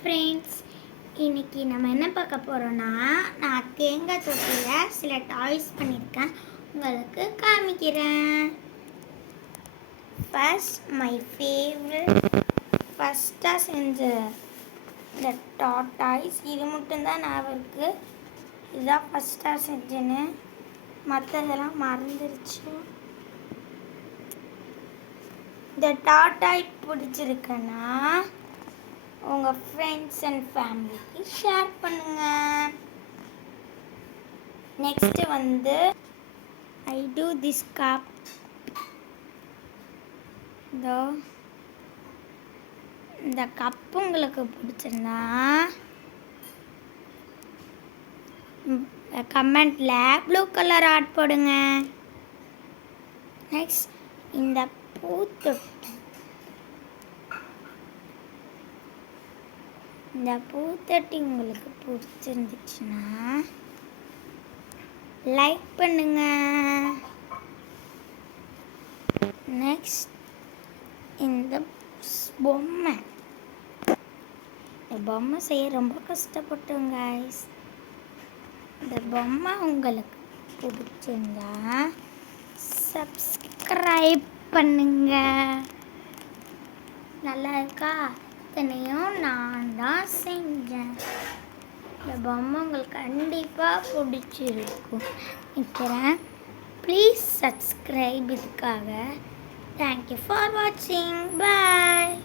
Friends, இன்னைக்கு நம்ம என்ன பார்க்க போகிறோன்னா, நான் தேங்காய் தொட்டியில் சில டாய்ஸ் பண்ணியிருக்கேன், உங்களுக்கு காமிக்கிறேன். ஃபர்ஸ்ட் மை ஃபேவரட் ஃபஸ்ட்டாக செஞ்ச இந்த டாய்ஸ் இது மட்டும்தான் ஞாபகம் இருக்குது. இதுதான் ஃபஸ்ட்டாக செஞ்சேன்னு, மற்றதெல்லாம் மறந்துருச்சு. இந்த டாய் பிடிச்சிருக்குன்னா உங்கள் ஃப்ரெண்ட்ஸ் அண்ட் ஃபேமிலிக்கு ஷேர் பண்ணுங்கள். Next I do this cup. இந்த கப்பு உங்களுக்கு பிடிச்சிருந்தா கமெண்ட்டில் ப்ளூ கலர் ஆட் போடுங்க. நெக்ஸ்ட் இந்த பூத்தொட்டி உங்களுக்கு பிடிச்சிருந்துச்சுன்னா லைக் பண்ணுங்க. நெக்ஸ்ட் இந்த பொம்மை செய்ய ரொம்ப கஷ்டப்பட்டோம் கைஸ். இந்த பொம்மை உங்களுக்கு பிடிச்சிருந்தா சப்ஸ்கிரைப் பண்ணுங்க. நல்லா இருக்கா? இத்தனையும் நான் தான் செஞ்சேன். இந்த பொம்மை உங்களுக்கு கண்டிப்பாக பிடிச்சிருக்கும் நினைக்கிறேன். ப்ளீஸ் சப்ஸ்கிரைப் இதுக்காக. தேங்க்யூ ஃபார் வாட்சிங். பாய்.